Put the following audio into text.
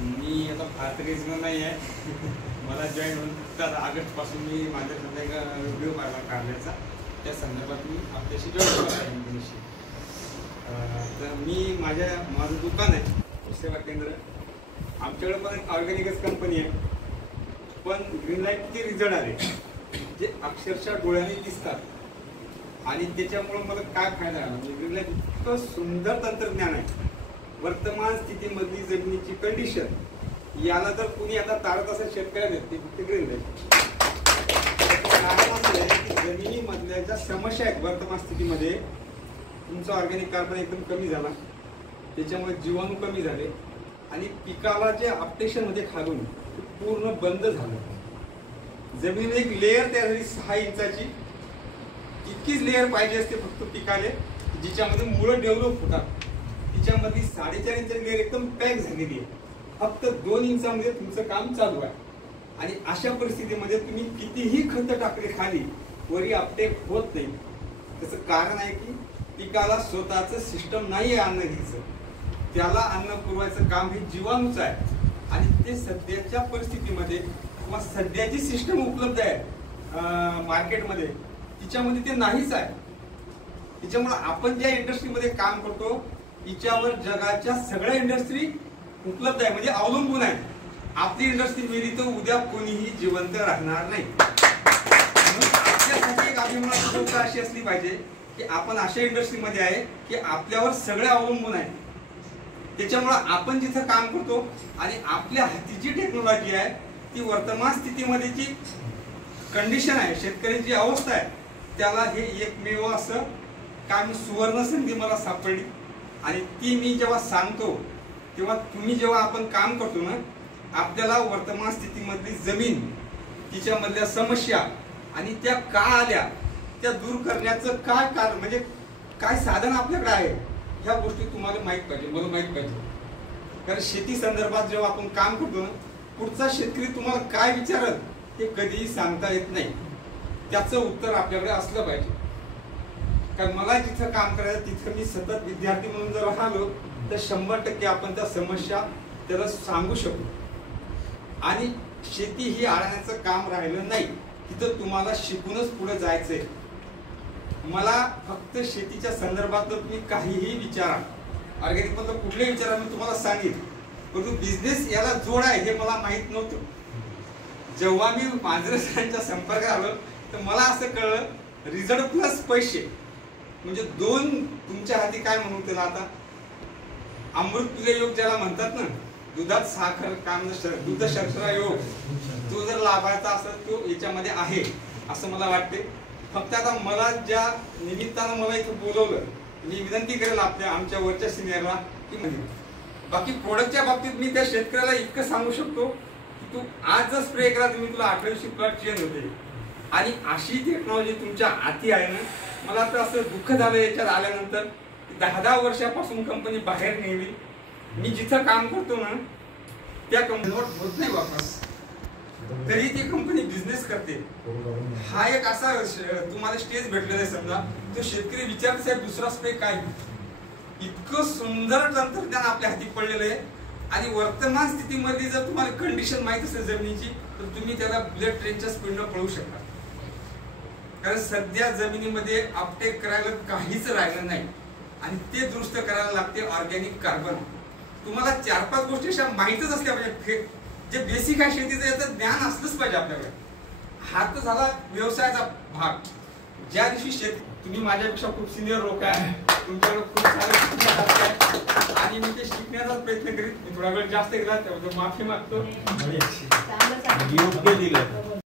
मी आता फार तरी नाही आहे. मला जॉईन होऊन फक्त आता ऑगस्टपासून मी माझ्या समजा एक व्हिडिओ पाहिला काढण्याचा, त्या संदर्भात मी आपल्याशी जॉईन होणार आहे इंग्लिशशी. तर मी माझं दुकान आहे सेवा केंद्र. आमच्याकडे पण एक ऑर्गॅनिकच कंपनी आहे, पण ग्रीन लाईटचे रिझल्ट आले जे अक्षरशः डोळ्याने दिसतात. आणि त्याच्यामुळे मला काय फायदा झाला म्हणजे ग्रीन लाईट इतकं सुंदर तंत्रज्ञान आहे. वर्तमान स्थितीमधली जमिनीची कंडिशन याला जर कुणी आता तारत असेल शेतकऱ्याला ते फक्त ग्रीन लाईट. कारण असं आहे की जमिनीमधल्या ज्या समस्या आहेत वर्तमान स्थितीमध्ये, तुमचा ऑर्गॅनिक कार्बन एकदम कमी झाला, त्याच्यामुळे जीवाणू कमी झाले आणि पिकाला जे अपटेशन मध्ये खालून पूर्ण बंद झालं. जमिनीमध्ये एक लेअर तयार झाली 6 इंचाची. इतकीच लेअर पाहिजे असते फक्त पिकाले, जिच्यामध्ये मुळं डेव्हलप होतात. तिच्यामध्ये 4.5 इंचाची लेअर एकदम पॅक झालेली आहे. फक्त 2 इंचामध्ये तुमचं काम चालू आहे. आणि अशा परिस्थितीमध्ये तुम्ही कितीही खत टाकले खाली, वरी अपटेक होत नाही. त्याचं कारण आहे की पिकाला स्वतःचं सिस्टम नाही आहे अन्न घ्यायचं, त्याला अन्न पुरवायचं काम हे जीवाणूच आहे. आणि ते सध्याच्या परिस्थितीमध्ये किंवा सध्याची सिस्टम उपलब्ध आहे मार्केटमध्ये, तिच्यामध्ये ते नाहीच आहे. त्याच्यामुळे आपण ज्या इंडस्ट्रीमध्ये काम करतो तिच्यावर जगाच्या सगळ्या इंडस्ट्री उपलब्ध आहे, म्हणजे अवलंबून आहे. आपली इंडस्ट्री मेली तर उद्या कोणीही जिवंत राहणार नाही. आपल्यासाठी एक अभिमानाची गोष्ट अशी असली पाहिजे की आपण अशा इंडस्ट्रीमध्ये आहे की आपल्यावर सगळे अवलंबून आहे. त्याच्यामुळे आपण जिथं काम करतो आणि आपल्या हाती जी टेक्नॉलॉजी आहे ती वर्तमान स्थितीमध्ये जी कंडिशन आहे, शेतकऱ्यांची अवस्था आहे, त्याला हे एकमेव असं काम सुवर्ण संधी मला सापडली. आणि ती मी जेव्हा सांगतो तेव्हा तुम्ही जेव्हा आपण काम करतो ना, आपल्याला वर्तमान स्थितीमधली जमीन, तिच्यामधल्या समस्या आणि त्या का आल्या, त्या दूर करण्याचं काय कारण म्हणजे काय साधन आपल्याकडे आहे, ह्या गोष्टी तुम्हाला माहीत पाहिजे, मला माहीत पाहिजे. कारण शेती संदर्भात जेव्हा आपण काम करतो ना, पुढचा शेतकरी तुम्हाला काय विचारत हे कधीही सांगता येत नाही. त्याचं उत्तर आपल्याकडे असलं पाहिजे. कारण मला जिथं काम करायचं तिथं मी सतत विद्यार्थी म्हणून जर राहिलो तर 100% आपण त्या समस्या त्याला सांगू शकतो. आणि शेती ही आळण्याचं काम राहिलं नाही, तिथं तुम्हाला शिकूनच पुढे जायचंय. मला फक्त शेतीच्या संदर्भात तुम्ही काहीही विचारा, ऑर्गॅनिक मधलं कुठलेही विचारा, मी तुम्हाला सांगेन. परंतु बिझनेस याला जोड आहे हे मला माहित नव्हतं. जेव्हा मी मांजरेकरांच्या संपर्कात आलो तर मला असं कळलं रिझल्ट प्लस पैसे म्हणजे 2 तुमच्या हाती. काय म्हणू त्याला आता, अमृत तुल्य योग ज्याला म्हणतात ना, दुधात साखर काम दूध शर्करा योग, तो जर लाभायचा असेल तो याच्यामध्ये आहे असं मला वाटते. फक्त आता मला ज्या निमित्तानं मला इथं बोलवलं, मी विनंती करेल आपल्या आमच्या वरच्या सिनियरला की म्हणजे बाकी प्रोडक्टच्या बाबतीत मी त्या शेतकऱ्याला इतकं सांगू शकतो की तू आज जर स्प्रे करा तुम्ही तुला 8व्या दिवशी प्लॉट चेंज होते. आणि अशी टेक्नॉलॉजी तुमच्या हाती आहे ना, मला तर असं दुःख झालं याच्यात आल्यानंतर. 10 वर्षापासून कंपनी बाहेर नेली, मी जिथं काम करतो ना त्या कंपनीवर होत नाही वापस, तरी ती कंपनी बिझनेस करते. हा एक असा तुम्हाला स्टेज भेटलेला आहे. समजा तो शेतकरी विचारत साहेब दुसरा स्प्रे काय, इतकं सुंदर तंत्रज्ञान आपल्या हाती पडलेलं आहे. आणि वर्तमान स्थितीमध्ये जर तुम्हाला कंडिशन माहित असेल जमिनीची तर तुम्ही त्याला बुलेट ट्रेनच्या स्पीडनं पळू शकता. कारण सध्या जमिनीमध्ये अपटेक करायला काहीच राहिलं नाही आणि ते दुरुस्त करायला लागते ऑर्गॅनिक कार्बन. तुम्हाला 4-5 गोष्टी अशा माहीतच असल्या पाहिजे. जे बेसिक आहे शेतीचं याचं ज्ञान असलंच पाहिजे आपल्याकडे. हा तर झाला व्यवसायाचा भाग. ज्या दिवशी तुम्ही माझ्यापेक्षा खूप सिनियर लोक आहे, तुमच्याकडे खूप सारे शिकण्यासारखे आहे आणि मी ते शिकण्याचा प्रयत्न करीत. मी थोडा वेळ जास्त गेला त्याबद्दल माफी मागतो. योग्य दिलं.